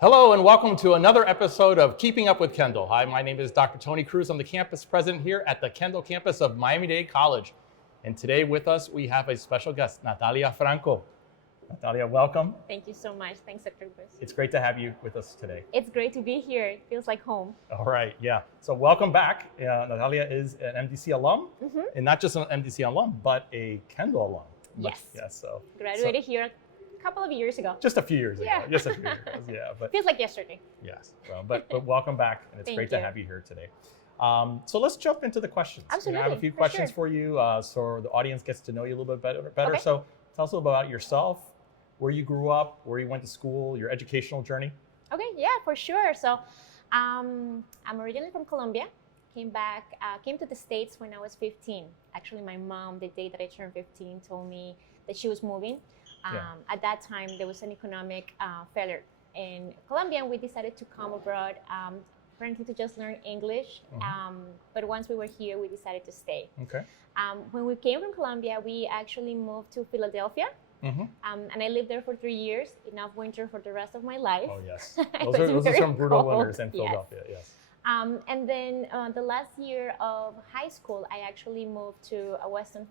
Hello and welcome to another episode of Keeping Up with Kendall. Hi, my name is Dr. Tony Cruz. I'm the campus president here at the Kendall campus of Miami-Dade College. And today with us, we have a special guest, Natalia Franco. Natalia, welcome. Thank you so much. Thanks, Dr. Cruz. It's great to have you with us today. It's great to be here. It feels like home. All right, yeah. So welcome back. Natalia is an MDC alum, and not just an MDC alum, but a Kendall alum. Yes. Yes. So graduated here a couple of years ago. Just a few years ago. Just a few years ago. Yeah. But feels like yesterday. Yes. Well, but welcome back, and it's great to have you here today. So let's jump into the questions. Absolutely. I have a few questions for you, so the audience gets to know you a little bit better. Okay. So tell us a little about yourself, where you grew up, where you went to school, your educational journey. Okay. Yeah, for sure. So I'm originally from Colombia. Came to the States when I was 15. Actually, my mom, the day that I turned 15, told me that she was moving. At that time, there was an economic failure in Colombia, and we decided to come abroad, apparently to just learn English. But once we were here, we decided to stay. Okay. When we came from Colombia, we actually moved to Philadelphia. And I lived there for 3 years, enough winter for the rest of my life. Oh, yes. Those are some brutal winters in Philadelphia, yes. And then the last year of high school, I actually moved to Western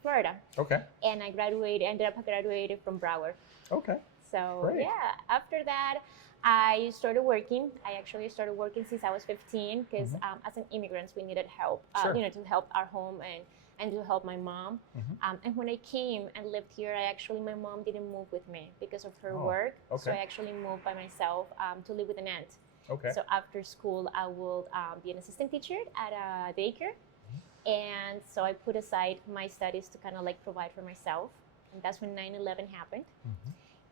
Florida. Okay. And I ended up graduating from Broward. Okay. So, great. Yeah, after that, I started working. I actually started working since I was 15 because as an immigrant, we needed help, to help our home and to help my mom. And when I came and lived here, my mom didn't move with me because of her work. Okay. So I actually moved by myself to live with an aunt. Okay. So after school, I will be an assistant teacher at a daycare. And so I put aside my studies to kind of like provide for myself. And that's when 9/11 happened.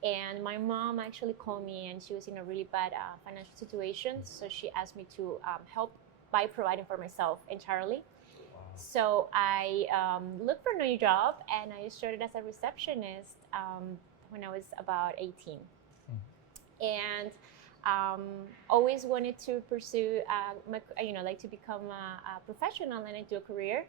And my mom actually called me, and she was in a really bad financial situation. So she asked me to help by providing for myself entirely. Wow. So I looked for a new job, and I started as a receptionist when I was about 18. And always wanted to pursue, to become a professional and do a career.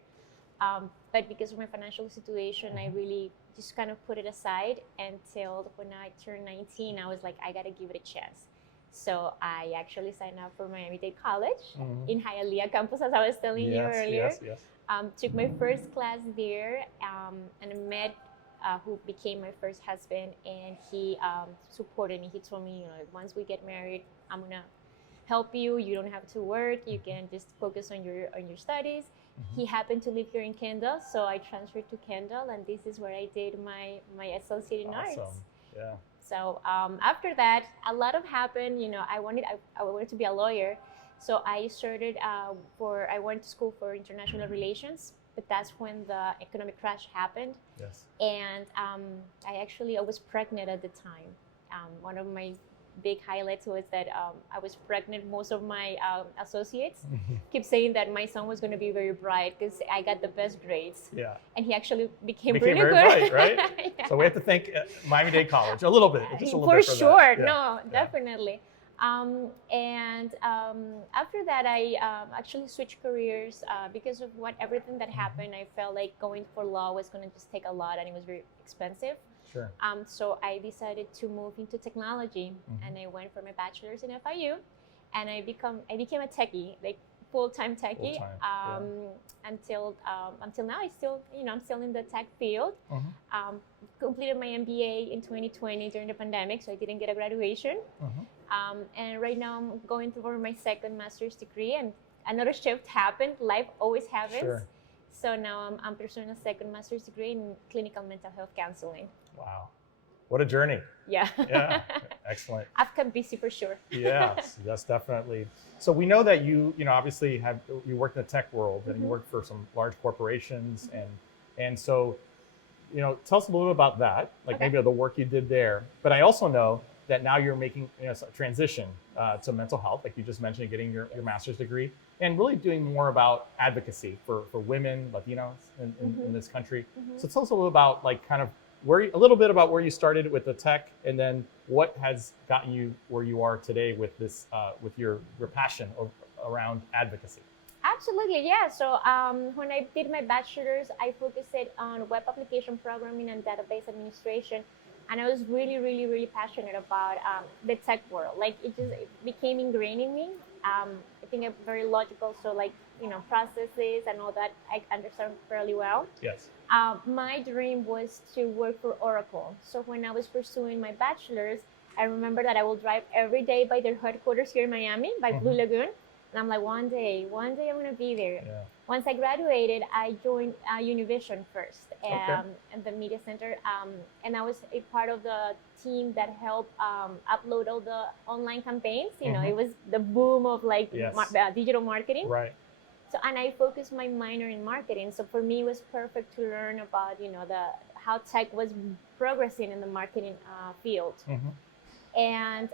But because of my financial situation, I really just kind of put it aside until when I turned 19, I was like, I got to give it a chance. So I actually signed up for Miami-Dade College in Hialeah campus, as I was telling you earlier. Yes. Took my first class there, and I met who became my first husband, and he supported me. He told me, once we get married, I'm gonna help you. You don't have to work. You can just focus on your studies. He happened to live here in Kendall, so I transferred to Kendall, and this is where I did my associate in arts. Yeah. So after that, a lot of happened. I wanted to be a lawyer, so I started I went to school for international relations. But that's when the economic crash happened. Yes. And I was pregnant at the time. One of my big highlights was that I was pregnant. Most of my associates keep saying that my son was going to be very bright because I got the best grades. Yeah. And he actually became really very good. Bright, right? Yeah. So we have to thank Miami-Dade College a little bit, just a little bit for sure. That. Yeah. No, definitely. After that, I actually switched careers because of everything that happened. I felt like going for law was going to just take a lot, and it was very expensive. Sure. So I decided to move into technology, and I went for my bachelor's in FIU, and I became a techie, like full-time techie. Until now, I'm still in the tech field. Completed my MBA in 2020 during the pandemic, so I didn't get a graduation. And right now I'm going through my second master's degree, and another shift happened. Life always happens. Sure. So now I'm pursuing a second master's degree in clinical mental health counseling. Wow. What a journey. Yeah. Yeah. Excellent. I've kept busy for sure. Yes, definitely. So we know that you obviously you worked in the tech world, and you worked for some large corporations, and so, tell us a little bit about that, like maybe the work you did there. But I also know that now you're making a transition to mental health, like you just mentioned, getting your master's degree, and really doing more about advocacy for women, Latinos in this country. So tell us a little about a little bit about where you started with the tech, and then what has gotten you where you are today with this, with your passion around advocacy. Absolutely, yeah. So when I did my bachelor's, I focused it on web application programming and database administration. And I was really, really, really passionate about the tech world. Like it became ingrained in me. I think I'm very logical, so like, processes and all that I understand fairly well. Yes. My dream was to work for Oracle. So when I was pursuing my bachelor's, I remember that I will drive every day by their headquarters here in Miami, by Blue Lagoon. And I'm like, one day I'm going to be there. Yeah. Once I graduated, I joined Univision first, at the media center. And I was a part of the team that helped upload all the online campaigns. It was the boom of like digital marketing. Right. So, and I focused my minor in marketing. So for me, it was perfect to learn about, how tech was progressing in the marketing field. And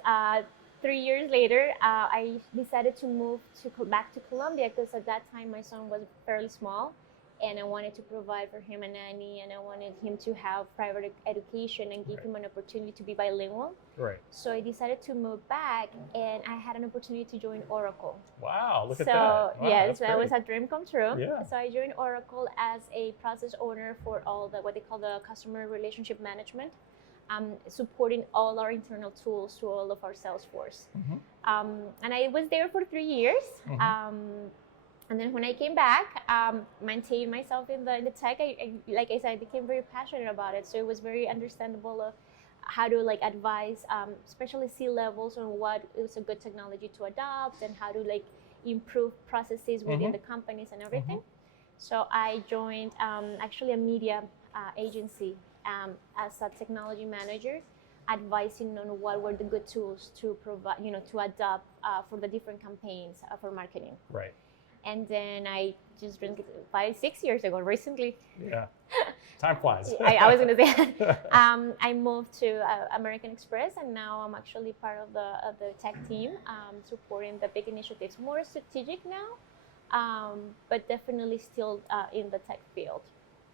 3 years later, I decided to move back to Colombia because at that time my son was fairly small, and I wanted to provide for him a nanny, and I wanted him to have private education and give him an opportunity to be bilingual. Right. So I decided to move back, and I had an opportunity to join Oracle. Wow, look at that. Wow, yes, that great. was a dream come true. Yeah. So I joined Oracle as a process owner for all what they call the customer relationship management. Supporting all our internal tools to all of our sales force. And I was there for 3 years. And then when I came back, maintained myself in the tech, like I said, I became very passionate about it. So it was very understandable of how to like advise, especially C-levels on what is a good technology to adopt and how to like improve processes within the companies and everything. So I joined actually a media agency as a technology manager, advising on what were the good tools to provide, to adopt for the different campaigns for marketing. Right. And then I just 5-6 years ago, recently. Yeah. Time flies. I was going to say, I moved to American Express, and now I'm actually part of the tech team, supporting the big initiatives. More strategic now, but definitely still in the tech field.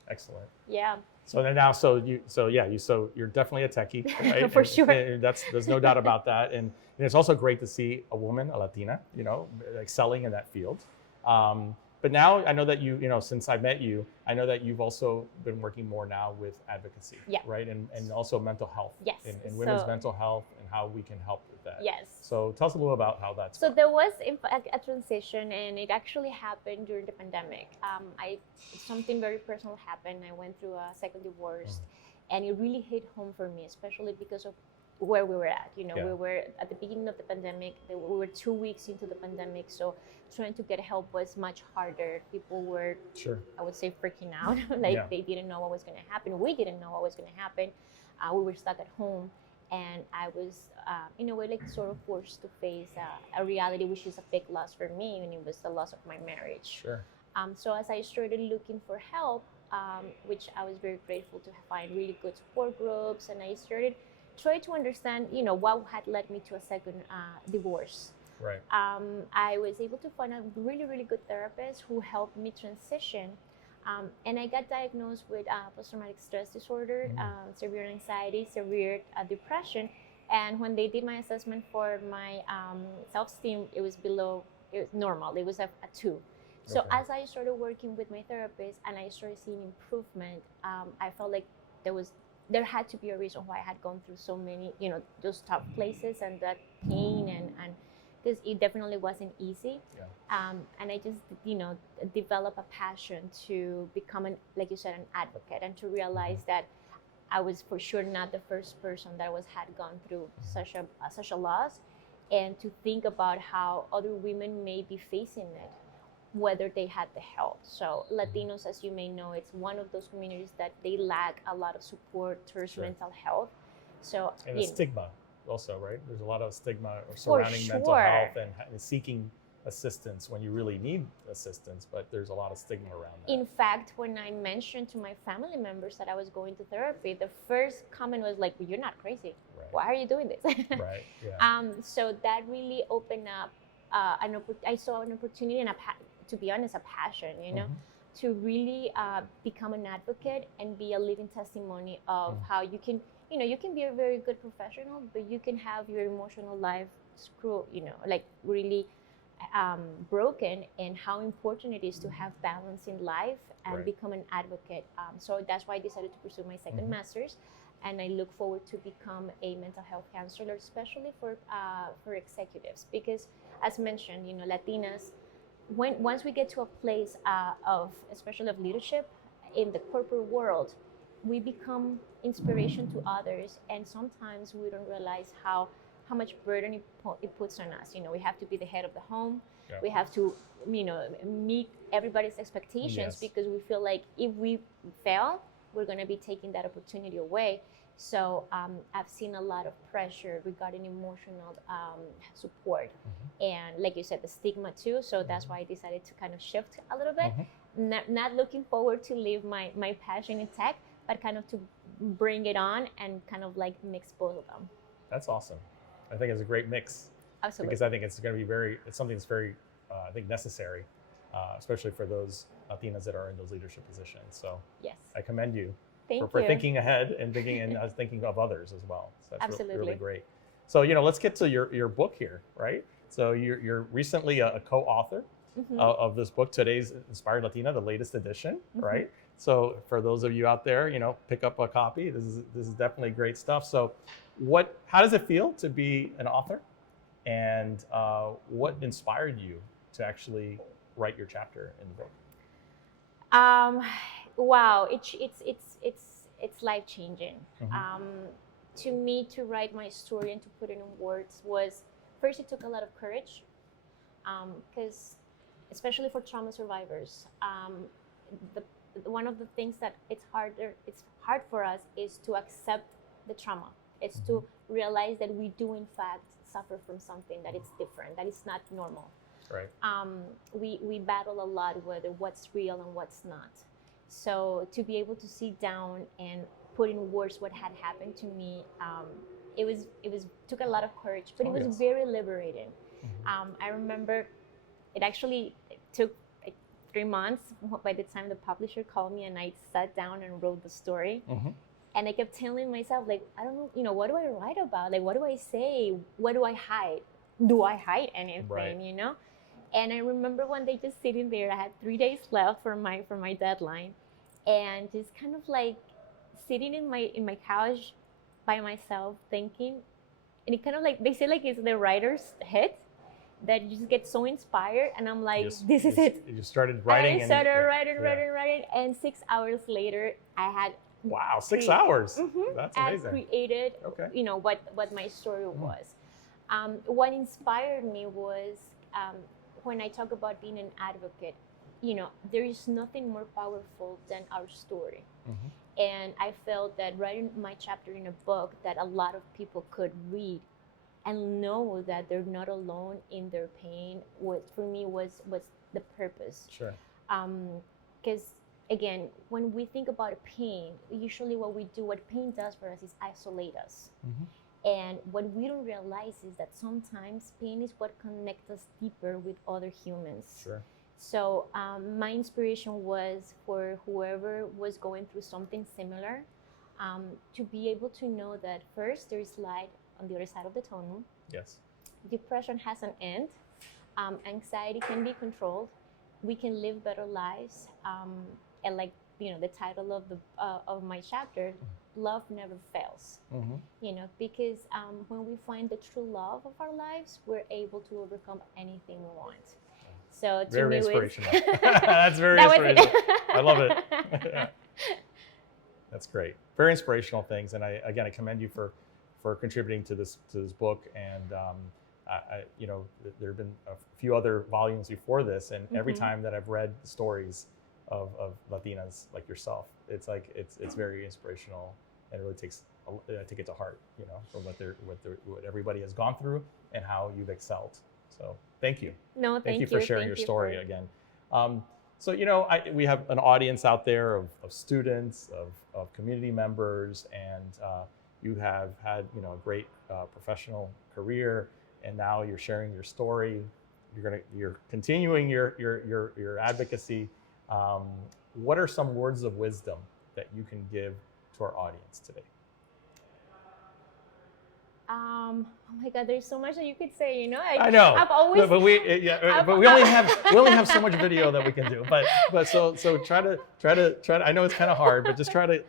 Excellent. Yeah. So then now, you're definitely a techie, right? For sure. And there's no doubt about that. And it's also great to see a woman, a Latina, excelling in that field. But now I know that since I met you, I know that you've also been working more now with advocacy, right? And also mental health. Yes. And women's mental health and how we can help with that. Yes. So tell us a little about how that's So there was a transition, and it actually happened during the pandemic. Something very personal happened. I went through a second divorce, and it really hit home for me, especially because of where we were at. We were at the beginning of the pandemic. We were 2 weeks into the pandemic, so trying to get help was much harder. People were, I would say, freaking out. They didn't know what was going to happen. We didn't know what was going to happen. We were stuck at home, and I was, in a way, like sort of forced to face a reality, which is a big loss for me, and it was the loss of my marriage. Sure. So as I started looking for help, which I was very grateful to find really good support groups, and I started try to understand, what had led me to a second divorce. Right. I was able to find a really, really good therapist who helped me transition. And I got diagnosed with post-traumatic stress disorder, severe anxiety, severe depression. And when they did my assessment for my self-esteem, it was normal. It was a 2. So as I started working with my therapist and I started seeing improvement, I felt like there had to be a reason why I had gone through so many, those tough places and that pain, and because it definitely wasn't easy. Yeah. And I just, developed a passion to become, like you said, an advocate, and to realize that I was for sure not the first person that had gone through such a loss, and to think about how other women may be facing it, whether they had the help. So Latinos, as you may know, it's one of those communities that they lack a lot of support towards mental health. So and the stigma also, right? There's a lot of stigma surrounding mental health and seeking assistance when you really need assistance, but there's a lot of stigma around that. In fact, when I mentioned to my family members that I was going to therapy, the first comment was like, well, "You're not crazy. Right. Why are you doing this?" Right. Yeah. So that really opened up I saw an opportunity and to be honest, a passion, to really become an advocate and be a living testimony of how you can, you can be a very good professional, but you can have your emotional life really broken, and how important it is to have balance in life and become an advocate. So that's why I decided to pursue my second master's. and I look forward to become a mental health counselor, especially for executives, because as mentioned, Latinas, once we get to a place of, especially of leadership in the corporate world, we become inspiration to others, and sometimes we don't realize how much burden it puts on us. We have to be the head of the home. Yeah. We have to, meet everybody's expectations, Yes. because we feel like if we fail, we're going to be taking that opportunity away. So I've seen a lot of pressure regarding emotional support, and like you said, the stigma too. So that's why I decided to kind of shift a little bit, not looking forward to leave my passion in tech, but kind of to bring it on and kind of like mix both of them. That's awesome. I think it's a great mix. Absolutely. Because I think it's going to be it's something that's very, I think, necessary, especially for those Latinas that are in those leadership positions. So yes, I commend you for thinking ahead and thinking of others as well. So that's Absolutely. really great. So, let's get to your book here, right? So you're recently a co-author of this book, Today's Inspired Latina, the latest edition, right? So for those of you out there, pick up a copy. This is definitely great stuff. So how does it feel to be an author? And what inspired you to actually write your chapter in the book? Wow, it's life changing. To me, to write my story and to put it in words was, first, it took a lot of courage, because especially for trauma survivors, one of the things that it's hard for us is to accept the trauma. It's to realize that we do in fact suffer from something that is different, that is not normal. Right. We battle a lot with what's real and what's not. So to be able to sit down and put in words what had happened to me, it took a lot of courage, but it was very liberating. I remember it actually took like 3 months by the time the publisher called me and I sat down and wrote the story. And I kept telling myself, like, I don't know, what do I write about? Like, what do I say? What do I hide? Do I hide anything? Right. And I remember one day just sitting there. I had 3 days left for my deadline, and just kind of like sitting in my couch by myself thinking. And it kind of like, they say like it's the writer's hit, that you just get so inspired, and I'm like, this is it. You started writing. And I started writing, and 6 hours later, I had. Wow, 6 hours. That's amazing. I created, what my story was. What inspired me was when I talk about being an advocate, there is nothing more powerful than our story. And I felt that writing my chapter in a book that a lot of people could read and know that they're not alone in their pain, for me was the purpose. Sure. Because again, when we think about pain, usually what pain does for us is isolate us. And what we don't realize is that sometimes pain is what connects us deeper with other humans. Sure. So my inspiration was for whoever was going through something similar, to be able to know that first, there is light on the other side of the tunnel. Yes. Depression has an end. Anxiety can be controlled. We can live better lives. And like, the title of my chapter, love never fails. Because when we find the true love of our lives, we're able to overcome anything we want. So to very me, inspirational. That's very inspirational. I love it. That's great. Very inspirational things, and I commend you for contributing to this book. And there have been a few other volumes before this, and every time that I've read the stories of Latinas like yourself, it's very inspirational, and it really I take it to heart, from what everybody has gone through and how you've excelled. So thank you. No, thank you for sharing your story again. So we have an audience out there of students, of community members, and you have had a great professional career, and now you're sharing your story. You're continuing your advocacy. What are some words of wisdom that you can give to our audience today? Oh my God, there's so much that you could say. I know, I've always, but we only have so much video that we can do. But so try to. I know it's kind of hard, but just try to,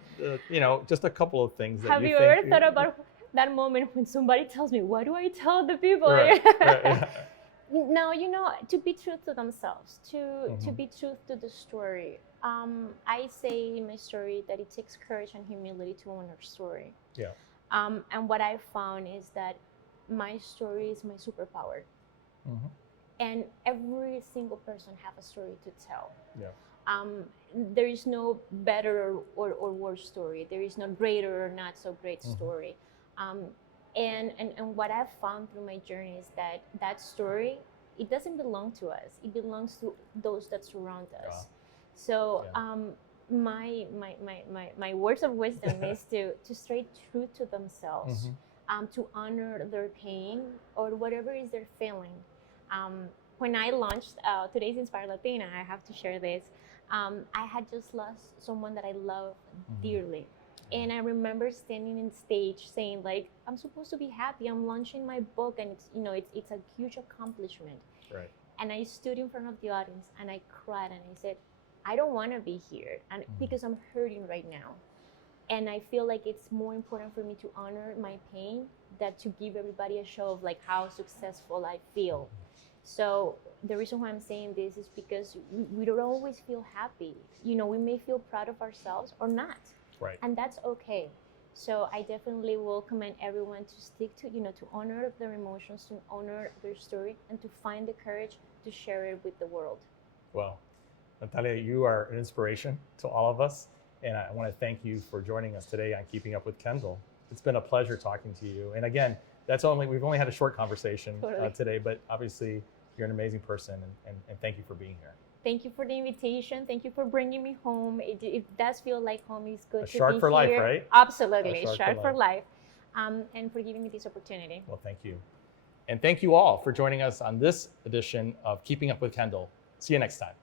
just a couple of things that have you you think. ever thought about that moment when somebody tells me, what do I tell the people? Right, yeah. No, to be true to themselves, to be true to the story. I say in my story that it takes courage and humility to own our story. Yeah. And what I found is that my story is my superpower. And every single person have a story to tell. Yeah. There is no better or worse story. There is no greater or not so great story. And what I've found through my journey is that story, it doesn't belong to us. It belongs to those that surround us. Wow. So Yeah. my words of wisdom is to stay true to themselves, to honor their pain or whatever is they're feeling. When I launched Today's Inspired Latina, I have to share this. I had just lost someone that I love dearly. And I remember standing on stage saying, like, I'm supposed to be happy. I'm launching my book, and it's a huge accomplishment. Right. And I stood in front of the audience and I cried and I said, I don't want to be here, and because I'm hurting right now. And I feel like it's more important for me to honor my pain than to give everybody a show of like how successful I feel. So the reason why I'm saying this is because we don't always feel happy. We may feel proud of ourselves or not. Right. And that's okay. So I definitely will commend everyone to stick to, to honor their emotions, to honor their story, and to find the courage to share it with the world. Well, Natalia, you are an inspiration to all of us. And I want to thank you for joining us today on Keeping Up with Kendall. It's been a pleasure talking to you. And again, we've only had a short conversation today, but obviously you're an amazing person, and thank you for being here. Thank you for the invitation. Thank you for bringing me home. It does feel like home. Is good to be shark for life, here. right? Absolutely, shark for life. And for giving me this opportunity. Well, thank you. And thank you all for joining us on this edition of Keeping Up with Kendall. See you next time.